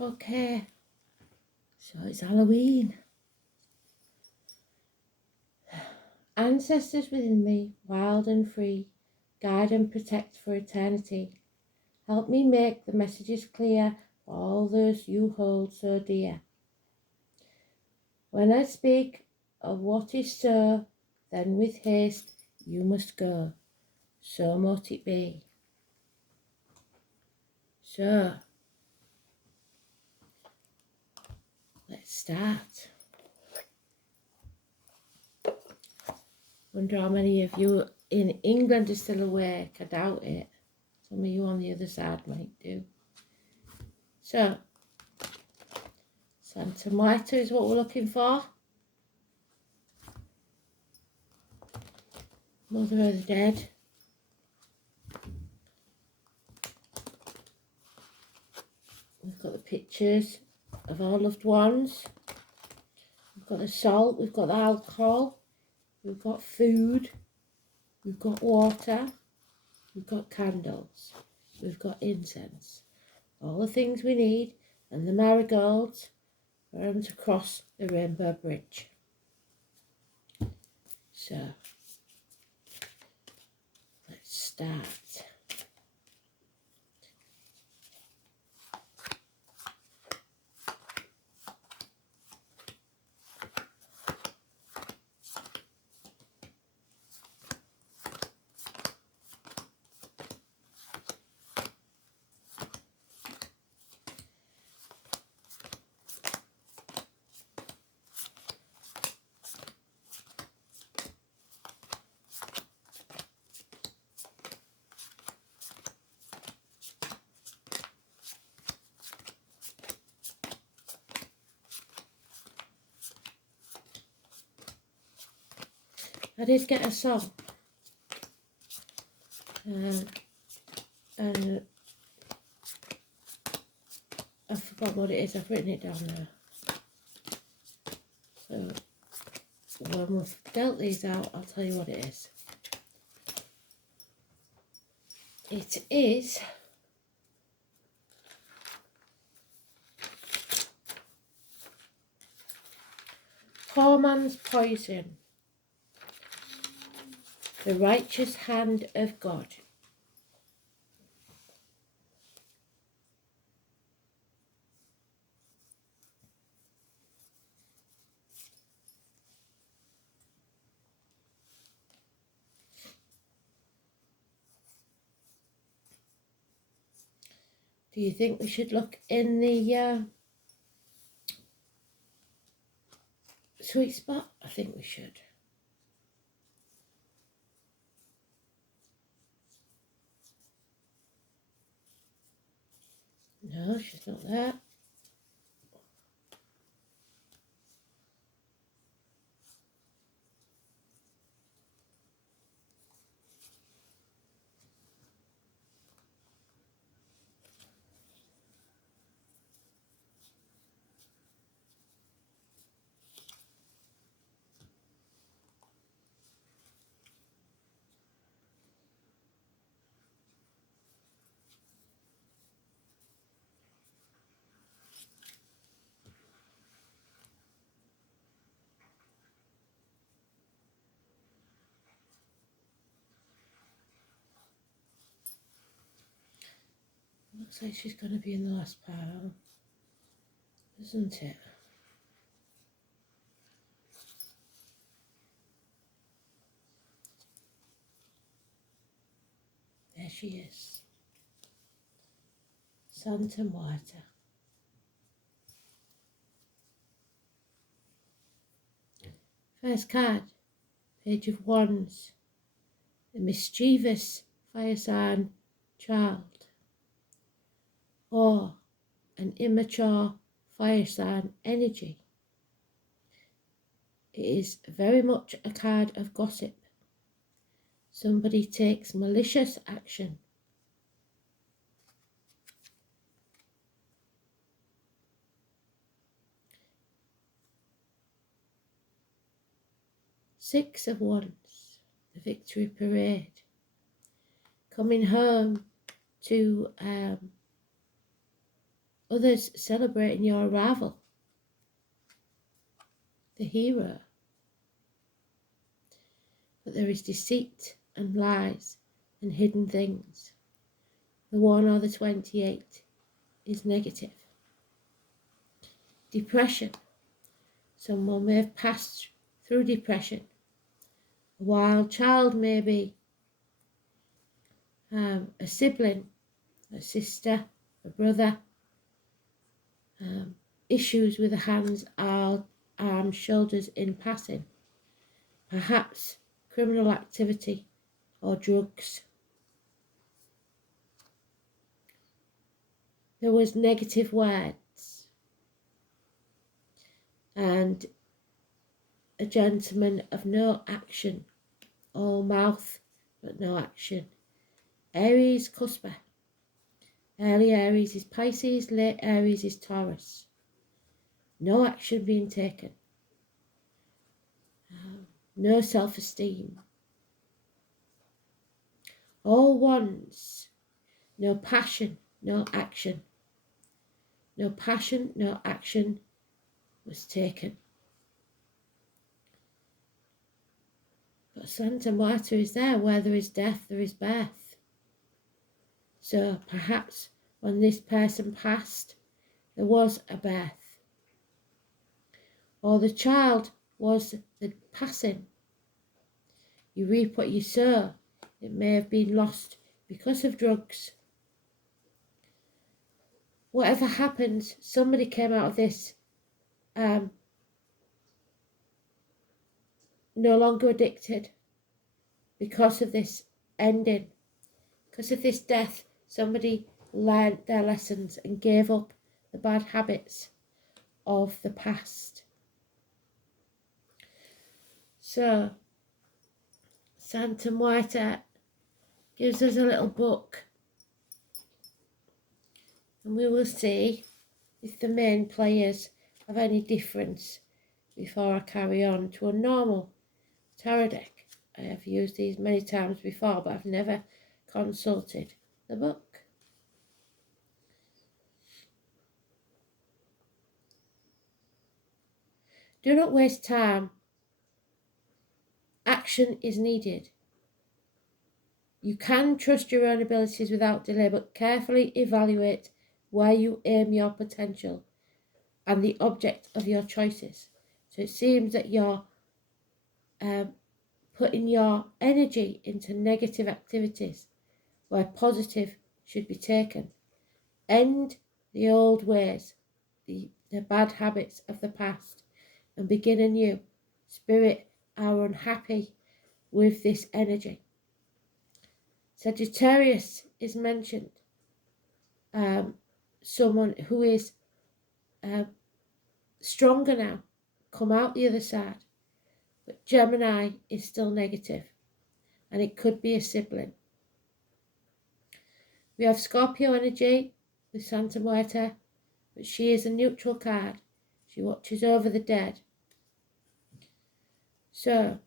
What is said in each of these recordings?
Okay, so it's Halloween. Ancestors within me, wild and free, guide and protect for eternity. Help me make the messages clear for all those you hold so dear. When I speak of what is so, then with haste you must go. So mote it be. So, let's start. Wonder how many of you in England are still awake. I doubt it. Some of you on the other side might do. So, Santa Muerta is what we're looking for. Mother of the Dead. We've got the pictures of our loved ones. We've got the salt, we've got the alcohol, we've got food, we've got water, we've got candles, we've got incense. All the things we need, and the marigolds for them to cross the Rainbow Bridge. So, let's start. I did get a song, and I forgot what it is. I've written it down there. So when we've dealt these out, I'll tell you what it is. It is Poor Man's Poison, the Righteous Hand of God. Do you think we should look in the sweet spot? I think we should. No, she's not there. Looks like she's going to be in the last pile, isn't it? There she is. Santa Muerta. First card, Page of Wands. The mischievous fire sign child. Or an immature fire sign energy. It is very much a card of gossip. Somebody takes malicious action. Six of Wands, the victory parade. Coming home to Others celebrating your arrival, the hero. But there is deceit and lies and hidden things. The 1 or the 28 is negative. Depression. Someone may have passed through depression. A wild child may be a sibling, a sister, a brother. Issues with the hands, arms, shoulders in passing. Perhaps criminal activity or drugs. There was negative words and a gentleman of no action, all mouth but no action. Aries, cusper. Early Aries is Pisces, late Aries is Taurus. No action being taken. No self-esteem. All ones. No passion, no action. No passion, no action was taken. But Santa Muerte is there. Where there is death, there is birth. So perhaps when this person passed, there was a birth. Or the child was the passing. You reap what you sow. It may have been lost because of drugs. Whatever happens, somebody came out of this no longer addicted because of this ending. Because of this death, somebody learned their lessons and gave up the bad habits of the past. So, Santa Muerte gives us a little book, and we will see if the main players have any difference before I carry on to a normal tarot deck. I have used these many times before, but I've never consulted the book. Do not waste time. Action is needed. You can trust your own abilities without delay, but carefully evaluate where you aim your potential and the object of your choices. So it seems that you're putting your energy into negative activities where positive should be taken. End the old ways, the bad habits of the past, and begin anew. Spirit are unhappy with this energy. Sagittarius is mentioned. Someone who is stronger now, come out the other side. But Gemini is still negative, and it could be a sibling. We have Scorpio energy with Santa Muerte, but she is a neutral card. She watches over the dead. So,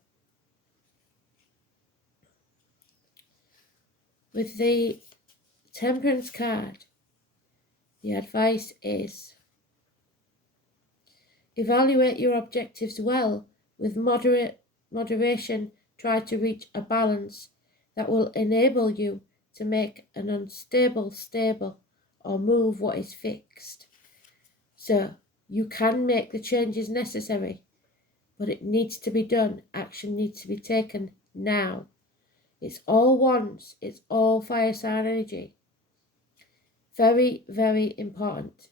with the Temperance card, the advice is evaluate your objectives well with moderation. Try to reach a balance that will enable you to make an unstable stable or move what is fixed. So you can make the changes necessary, but it needs to be done. Action needs to be taken now. It's all ones. It's all fire sign energy. Very, very important.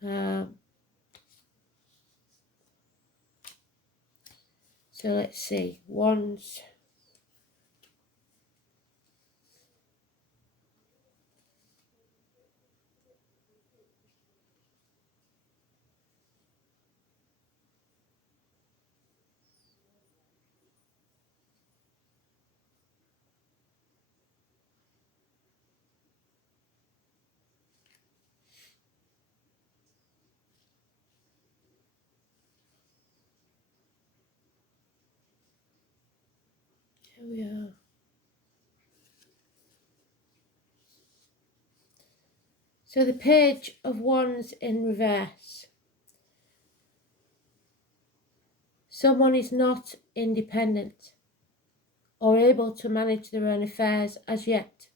So let's see. Wands. Here we are. So the Page of Wands in reverse. Someone is not independent or able to manage their own affairs as yet.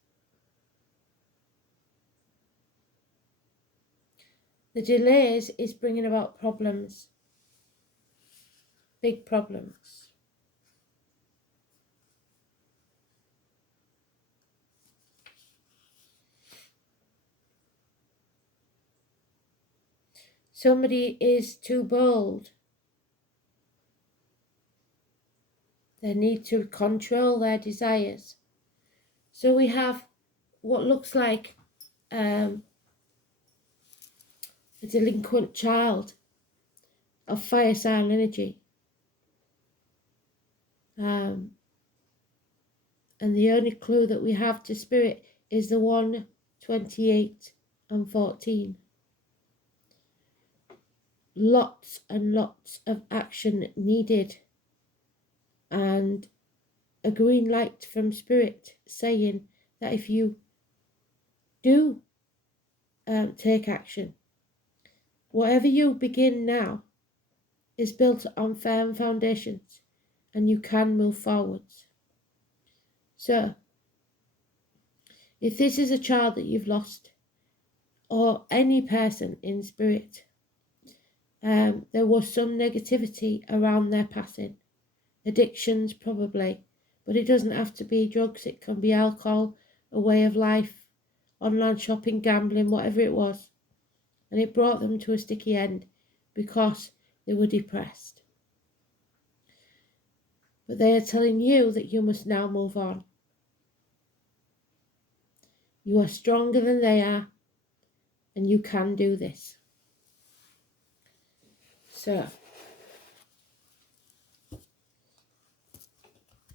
The delays is bringing about problems, big problems. Somebody is too bold. They need to control their desires. So we have what looks like a delinquent child of fire sign energy. And the only clue that we have to spirit is the 1, 28 and 14. Lots and lots of action needed, and a green light from spirit saying that if you do take action, whatever you begin now is built on firm foundations and you can move forwards. So if this is a child that you've lost, or any person in spirit, there was some negativity around their passing. Addictions probably, but it doesn't have to be drugs. It can be alcohol, a way of life, online shopping, gambling, whatever it was. And it brought them to a sticky end because they were depressed. But they are telling you that you must now move on. You are stronger than they are, and you can do this. So,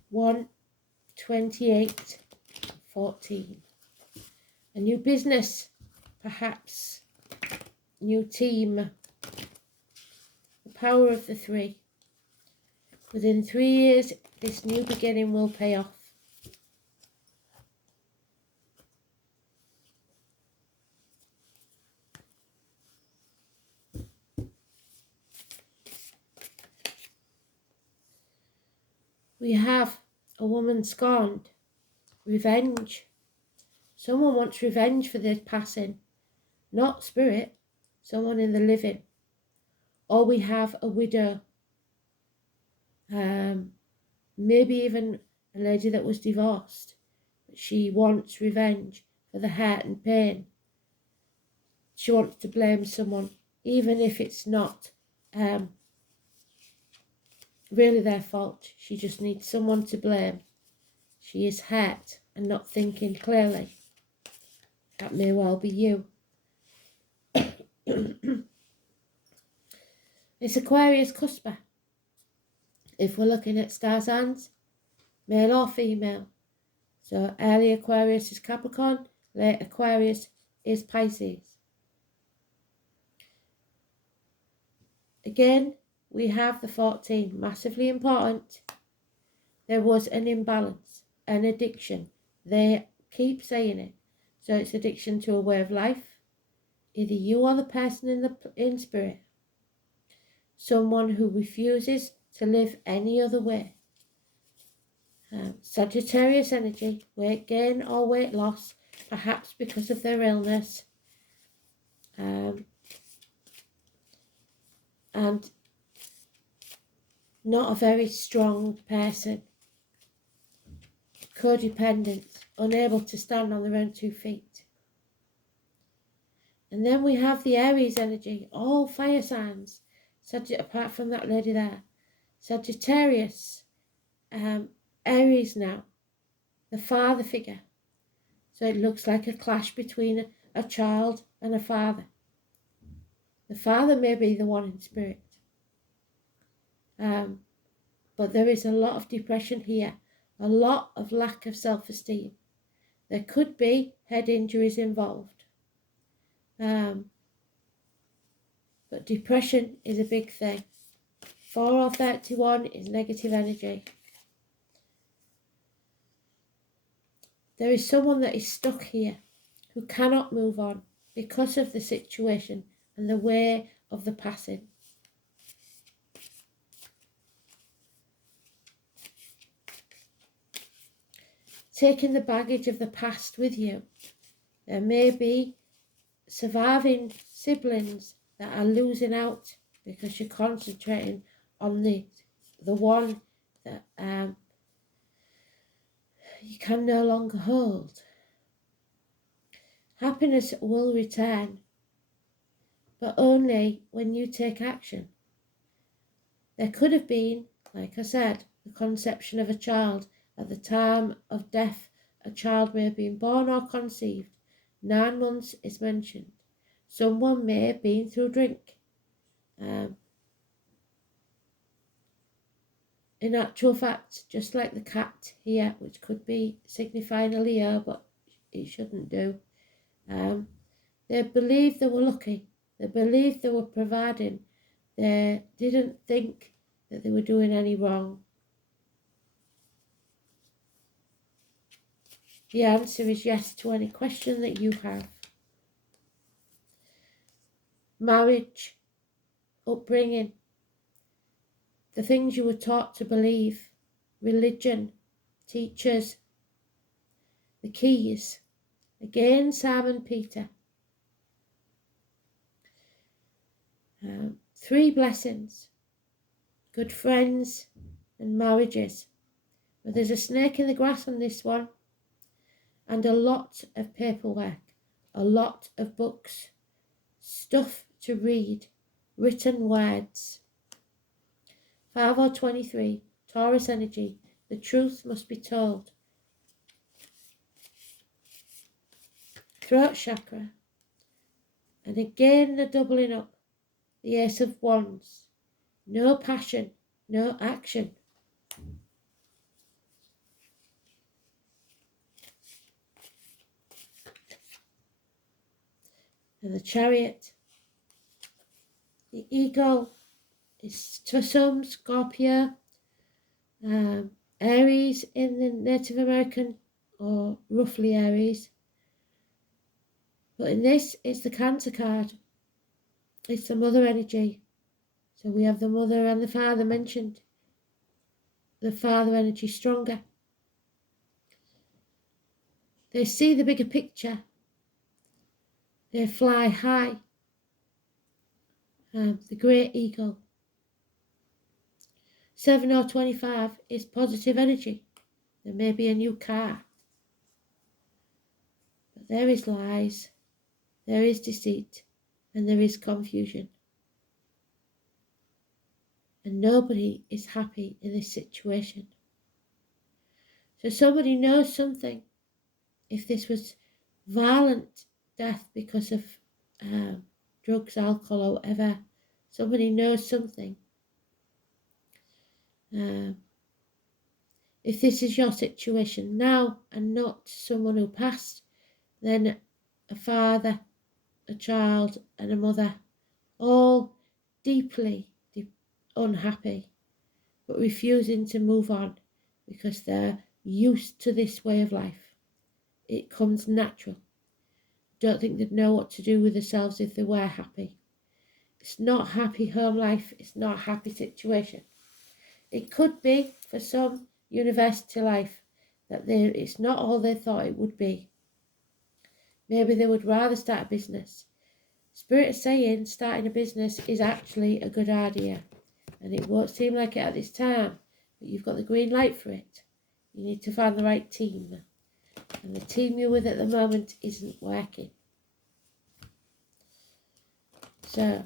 1, 28, 14. A new business, perhaps. New team. The power of the 3. Within 3 years, this new beginning will pay off. We have a woman scorned. Revenge. Someone wants revenge for their passing. Not spirit. Someone in the living. Or we have a widow. Maybe even a lady that was divorced. But she wants revenge for the hurt and pain. She wants to blame someone, even if it's not really their fault. She just needs someone to blame. She is hurt and not thinking clearly. That may well be you. It's Aquarius cusper. If we're looking at star signs, male or female. So early Aquarius is Capricorn, late Aquarius is Pisces. Again, we have the 14, massively important. There was an imbalance, an addiction. They keep saying it. So it's addiction to a way of life. Either you or the person in spirit. Someone who refuses to live any other way. Sagittarius energy, weight gain or weight loss, perhaps because of their illness. And not a very strong person. Codependent, unable to stand on their own 2 feet. And then we have the Aries energy, all fire signs, apart from that lady there. Sagittarius, Aries now, the father figure. So it looks like a clash between a child and a father. The father may be the one in spirit. But there is a lot of depression here, a lot of lack of self-esteem. There could be head injuries involved. But depression is a big thing. 4 or 31 is negative energy. There is someone that is stuck here who cannot move on because of the situation and the way of the passing. Taking the baggage of the past with you. There may be surviving siblings that are losing out because you're concentrating on the one that you can no longer hold. Happiness will return, but only when you take action. There could have been, like I said, the conception of a child. At the time of death, a child may have been born or conceived. 9 months is mentioned. Someone may have been through drink. In actual fact, just like the cat here, which could be signifying a Leo, but it shouldn't do. They believed they were lucky. They believed they were providing. They didn't think that they were doing any wrong. The answer is yes to any question that you have. Marriage, upbringing, the things you were taught to believe, religion, teachers, the keys. Again, Simon Peter. 3 blessings, good friends and marriages. But there's a snake in the grass on this one, and a lot of paperwork, a lot of books, stuff to read, written words. 5 or 23, Taurus energy, the truth must be told. Throat chakra, and again the doubling up, the Ace of Wands, no passion, no action. And the Chariot, the Eagle is to some Scorpio, Aries in the Native American, or roughly Aries. But in this, it's the Cancer card. It's the mother energy. So we have the mother and the father mentioned. The father energy stronger. They see the bigger picture. They fly high. The great eagle. 7 or 25 is positive energy. There may be a new car. But there is lies. There is deceit. And there is confusion. And nobody is happy in this situation. So somebody knows something. If this was violent death because of drugs, alcohol, or whatever, somebody knows something. If this is your situation now and not someone who passed, then a father, a child, and a mother, all deeply unhappy, but refusing to move on because they're used to this way of life. It comes natural. Don't think they'd know what to do with themselves if they were happy. It's not happy home life. It's not a happy situation. It could be for some university life that it's not all they thought it would be. Maybe they would rather start a business. Spirit is saying starting a business is actually a good idea. And it won't seem like it at this time, but you've got the green light for it. You need to find the right team. And the team you're with at the moment isn't working. So,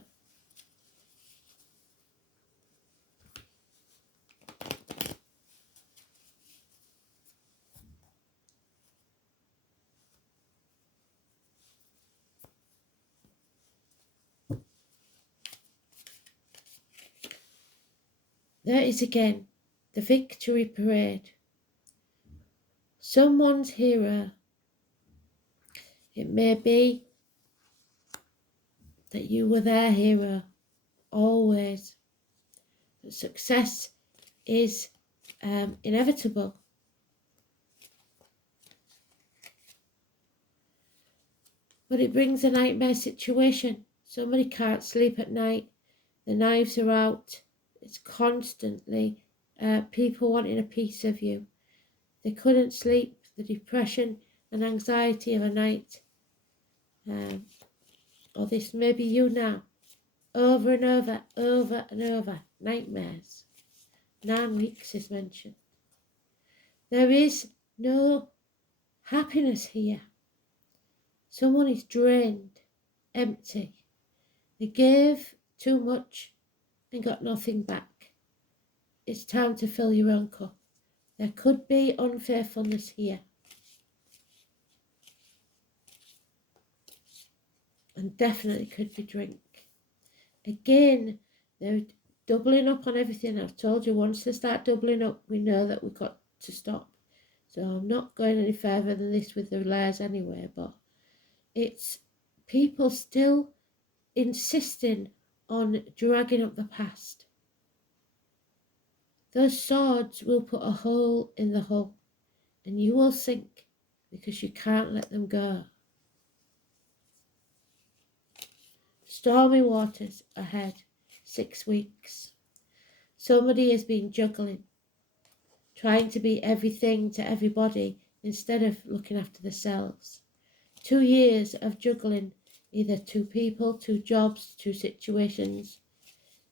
there is again the victory parade. Someone's hero. It may be that you were their hero always. That success is inevitable. But it brings a nightmare situation. Somebody can't sleep at night. The knives are out. It's constantly people wanting a piece of you. They couldn't sleep. The depression and anxiety of a night. Or this may be you now. Over and over, over and over. Nightmares. 9 weeks is mentioned. There is no happiness here. Someone is drained, empty. They gave too much and got nothing back. It's time to fill your own cup. There could be unfaithfulness here. And definitely could be drink. Again, they're doubling up on everything. I've told you, once they start doubling up, we know that we've got to stop. So I'm not going any further than this with the layers anyway, but it's people still insisting on dragging up the past. Those swords will put a hole in the hull and you will sink because you can't let them go. Stormy waters ahead, 6 weeks. Somebody has been juggling, trying to be everything to everybody instead of looking after themselves. 2 years of juggling either 2 people, 2 jobs, 2 situations,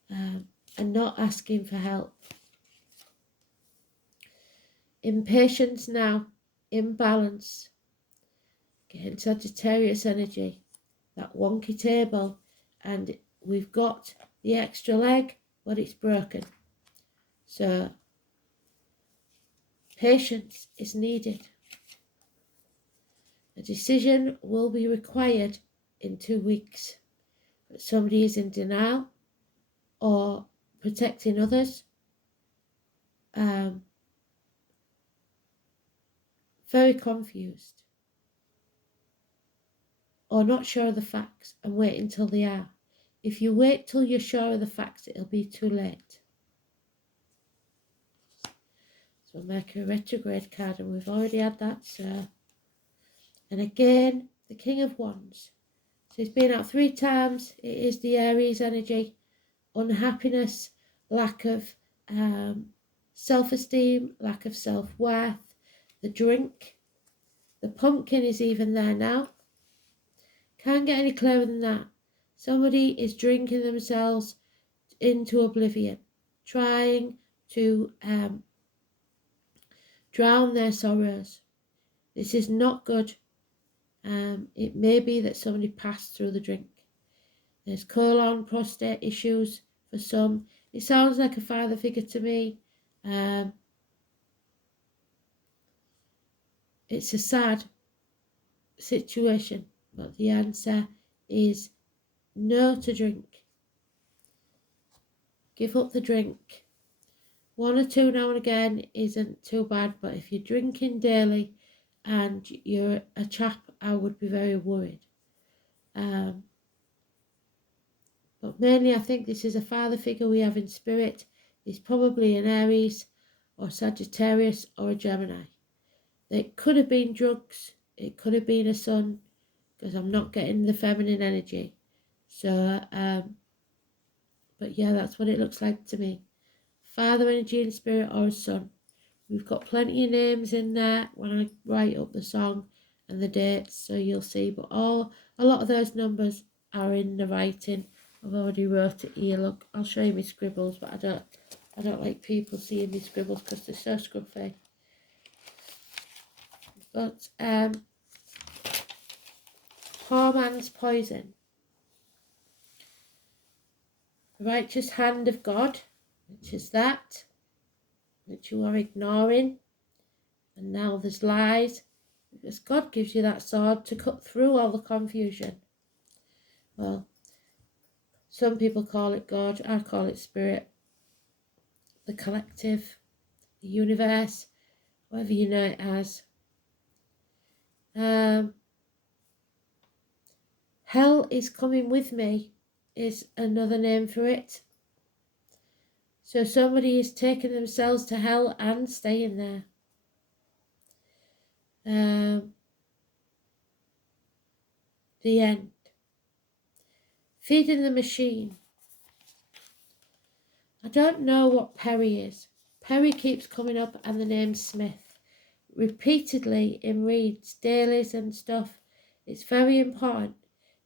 and not asking for help. Impatience now, imbalance, getting Sagittarius energy, that wonky table, and we've got the extra leg, but it's broken. So patience is needed. A decision will be required in 2 weeks. But somebody is in denial or protecting others. Very confused. Or not sure of the facts and wait until they are. If you wait till you're sure of the facts, it'll be too late. So Mercury retrograde card, and we've already had that, so. And again, the King of Wands. So it's been out 3 times. It is the Aries energy. Unhappiness, lack of self-esteem, lack of self-worth. The drink. The pumpkin is even there now. Can't get any clearer than that. Somebody is drinking themselves into oblivion, trying to drown their sorrows. This is not good. It may be that somebody passed through the drink. There's colon, prostate issues for some. It sounds like a father figure to me. It's a sad situation, but the answer is no to drink. Give up the drink. 1 or 2 now and again isn't too bad, but if you're drinking daily and you're a chap, I would be very worried. But mainly I think this is a father figure we have in spirit. He's probably an Aries or Sagittarius or a Gemini. It could have been drugs. It could have been a son, because I'm not getting the feminine energy. So, but yeah, that's what it looks like to me. Father energy in spirit or a son. We've got plenty of names in there when I write up the song and the dates, so you'll see. But a lot of those numbers are in the writing. I've already wrote it here. Look, I'll show you my scribbles, but I don't like people seeing my scribbles because they're so scruffy. But poor man's poison. The righteous hand of God, which is that which you are ignoring. And now there's lies, because God gives you that sword to cut through all the confusion. Well, some people call it God, I call it spirit, the collective, the universe, whatever you know it as. Hell is coming with me is another name for it. So somebody is taking themselves to hell and staying there. The end. Feeding the machine. I don't know what Perry is. Perry keeps coming up and the name Smith. Repeatedly in reads, dailies and stuff. It's very important.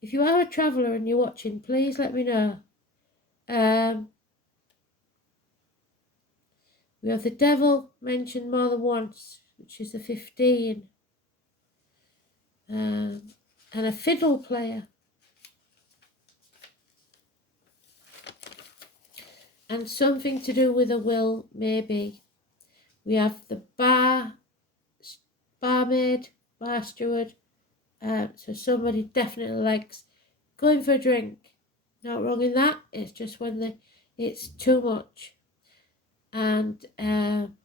If you are a traveller and you're watching, please let me know. We have the devil mentioned more than once, which is the 15. And a fiddle player. And something to do with a will, maybe. We have the barmaid, bar steward. So somebody definitely likes going for a drink. Not wrong in that. It's just when it's too much. And I'm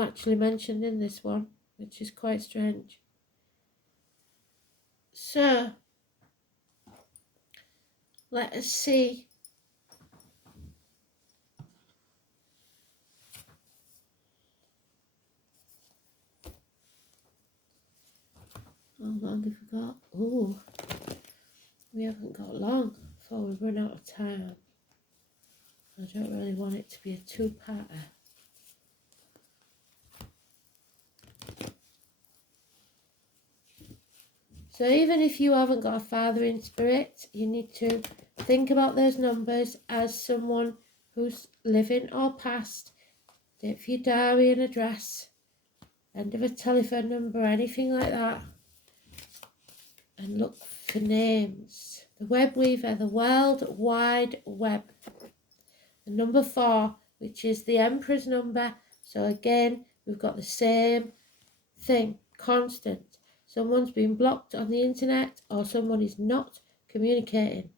actually mentioned in this one, which is quite strange. So let us see. How long have we got? Oh, we haven't got long before we run out of time. I don't really want it to be a two-parter. So even if you haven't got a father in spirit, you need to think about those numbers as someone who's living or passed. Date for your diary and address, end of a telephone number, anything like that. And look for names. The web weaver, the World Wide Web. The number 4, which is the Emperor's number. So again, we've got the same thing, constant. Someone's been blocked on the internet or someone is not communicating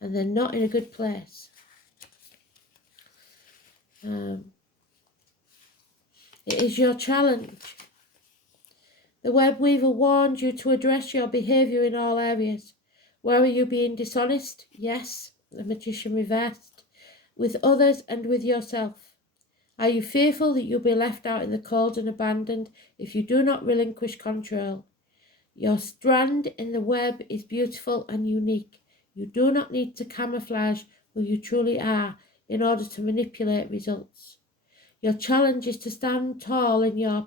and they're not in a good place. It is your challenge. The web weaver warned you to address your behaviour in all areas. Where are you being dishonest? Yes, the magician reversed. With others and with yourself. Are you fearful that you'll be left out in the cold and abandoned if you do not relinquish control? Your strand in the web is beautiful and unique. You do not need to camouflage who you truly are in order to manipulate results. Your challenge is to stand tall in your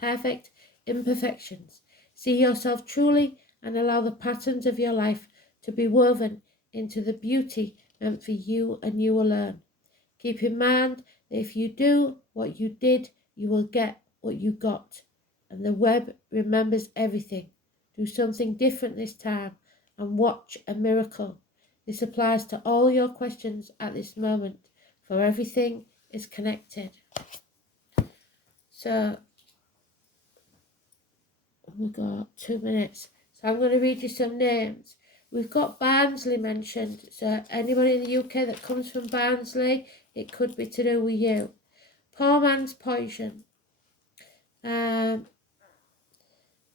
perfect imperfections. See yourself truly and allow the patterns of your life to be woven into the beauty meant for you and you alone. Keep in mind that if you do what you did, you will get what you got. And the web remembers everything. Do something different this time and watch a miracle. This applies to all your questions at this moment, for everything is connected. So, we've got 2 minutes. So I'm going to read you some names. We've got Barnsley mentioned. So anybody in the UK that comes from Barnsley, it could be to do with you. Poor man's poison.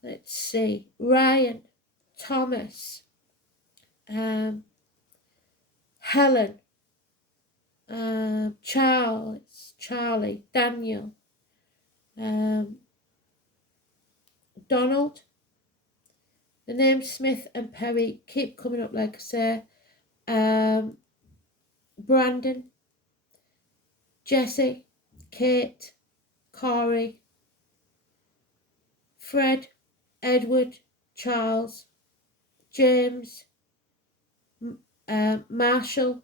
Let's see. Ryan, Thomas, Helen, Charlie, Daniel, Donald. The names Smith and Perry keep coming up, like I say. Brandon, Jesse, Kate, Corey, Fred, Edward, Charles, James, Marshall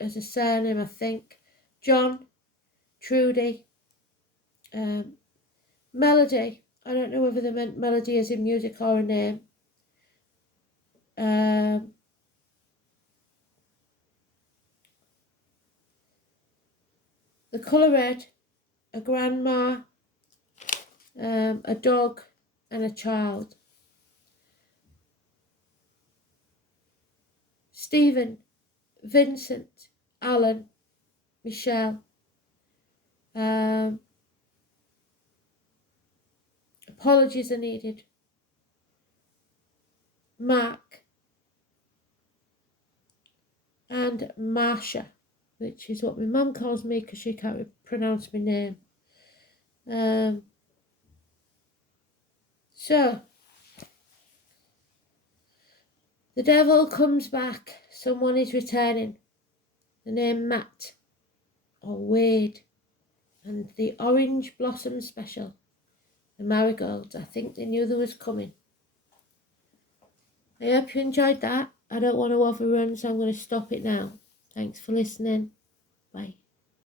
as a surname, I think, John, Trudy, Melody. I don't know whether they meant melody as in music or a name. The colour red, a grandma, a dog and a child. Stephen, Vincent, Alan, Michelle. Apologies are needed. Mark and Marsha, which is what my mum calls me because she can't pronounce my name. So The devil comes back. Someone is returning. The name Matt or Wade. And the Orange Blossom Special. The marigolds. I think they knew there was coming. I hope you enjoyed that. I don't want to overrun, so I'm going to stop it now. Thanks for listening. Bye.